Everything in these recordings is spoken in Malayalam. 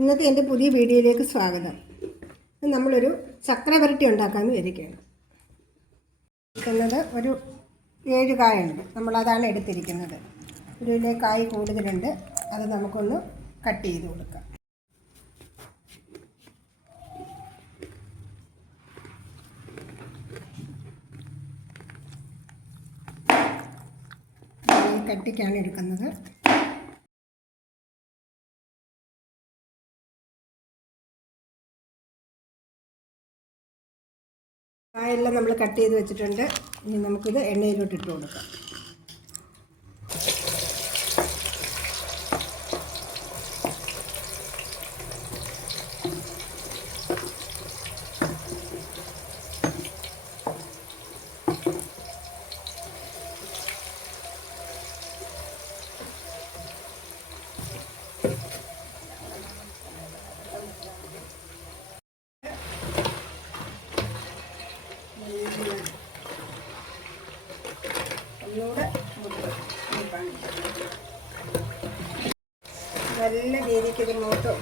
ഇന്നത്തെ എൻ്റെ പുതിയ വീഡിയോയിലേക്ക് സ്വാഗതം. നമ്മളൊരു ചക്ര വരട്ടി ഉണ്ടാക്കാമെന്ന് വിചാരിക്കുകയാണ്. എടുക്കുന്നത് ഒരു 7 കായുണ്ട്. നമ്മളതാണ് എടുത്തിരിക്കുന്നത്. ഇതിലെ കായ് കൂടുതലുണ്ട്. അത് നമുക്കൊന്ന് കട്ട് ചെയ്ത് കൊടുക്കാം. കട്ടിക്കാണ് എടുക്കുന്നത്. കായെല്ലാം നമ്മൾ കട്ട് ചെയ്ത് വെച്ചിട്ടുണ്ട്. ഇനി നമുക്കിത് എണ്ണയിലോട്ട് ഇട്ട് കൊടുക്കാം. നല്ല രീതിക്ക് ഇത്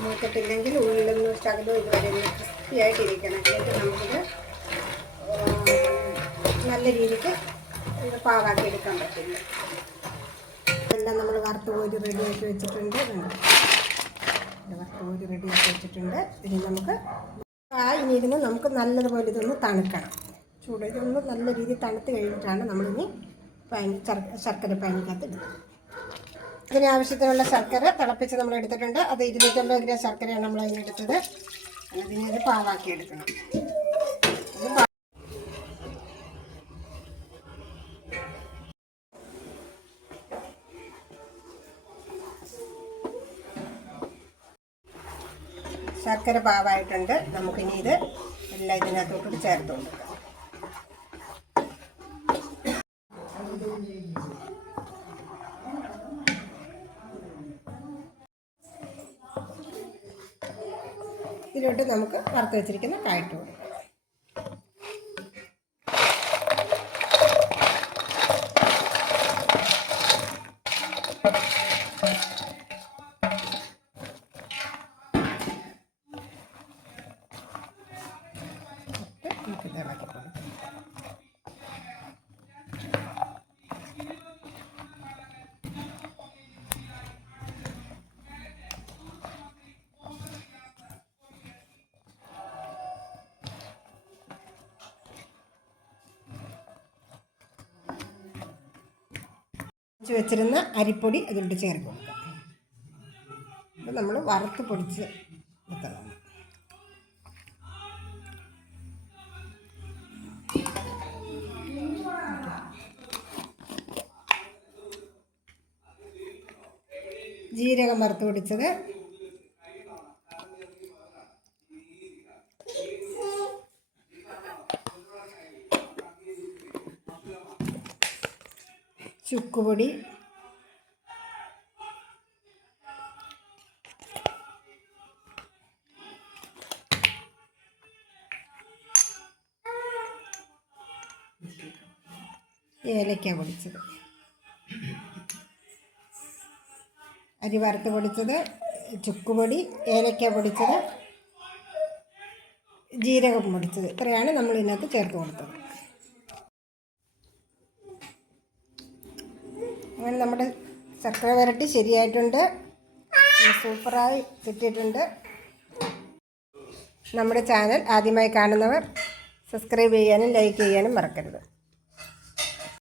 മൂത്തിട്ടില്ലെങ്കിൽ ഉള്ളിലൊന്നും ശകലം ഇത് വരുന്ന ക്രിസ്പി ആയിട്ടിരിക്കണം. എന്നിട്ട് നമുക്കിത് നല്ല രീതിക്ക് ഇത് പാകാക്കി എടുക്കാൻ പറ്റില്ല. എല്ലാം നമ്മൾ വറുത്ത് കോരി റെഡിയാക്കി വെച്ചിട്ടുണ്ട്. വറുത്ത് കോരി റെഡിയാക്കി വെച്ചിട്ടുണ്ട്. ഇനി നമുക്ക് ഇനി ഇതിന് നമുക്ക് നല്ലതുപോലെ ഇതൊന്ന് തണുക്കണം. ഇതൊന്ന് നല്ല രീതിയിൽ തണുത്ത് കഴിഞ്ഞിട്ടാണ് നമ്മളിനി ശർക്കര പാനിക്കകത്ത് ഇടുന്നത്. അതിനാവശ്യത്തിനുള്ള ശർക്കര തിളപ്പിച്ച് നമ്മൾ എടുത്തിട്ടുണ്ട്. അത് 250 ഗ്രാം ശർക്കരയാണ് നമ്മൾ അതിനെടുത്തത്. അതിനെ അത് പാവാക്കി എടുക്കണം. ശർക്കര പാവായിട്ടുണ്ട്. നമുക്കിനി ഇത് എല്ലാം ഇതിനകത്തോട്ട് ചേർത്ത് കൊടുക്കാം. ഇതിലോട്ട് നമുക്ക് വറുത്ത് വെച്ചിരിക്കുന്ന കായിട്ട് കൊടുക്കാം. നമുക്ക് ഇളക്കി കൊടുക്കാം. വെച്ചിരുന്ന അരിപ്പൊടി അതിലോട്ട് ചേർത്ത് കൊടുക്കാം. ഇത് നമ്മൾ വറുത്ത് പൊടിച്ച് വെക്കുന്നതാണ്. ജീരകം വറുത്ത് പൊടിച്ചത്, ചുക്കുപൊടി, ഏലക്ക പൊടിച്ചത്, അരി വറുത്ത് പൊടിച്ചത്, ചുക്കുപൊടി, ഏലക്ക പൊടിച്ചത്, ജീരകം പൊടിച്ചത്, ഇത്രയാണ് നമ്മൾ ഇതിനകത്ത് ചേർത്ത് കൊടുത്തത്. അങ്ങനെ നമ്മുടെ ശർക്കര വരട്ടി ശരിയായിട്ടുണ്ട്. സൂപ്പറായി കിട്ടിയിട്ടുണ്ട്. നമ്മുടെ ചാനൽ ആദ്യമായി കാണുന്നവർ സബ്സ്ക്രൈബ് ചെയ്യാനും ലൈക്ക് ചെയ്യാനും മറക്കരുത്.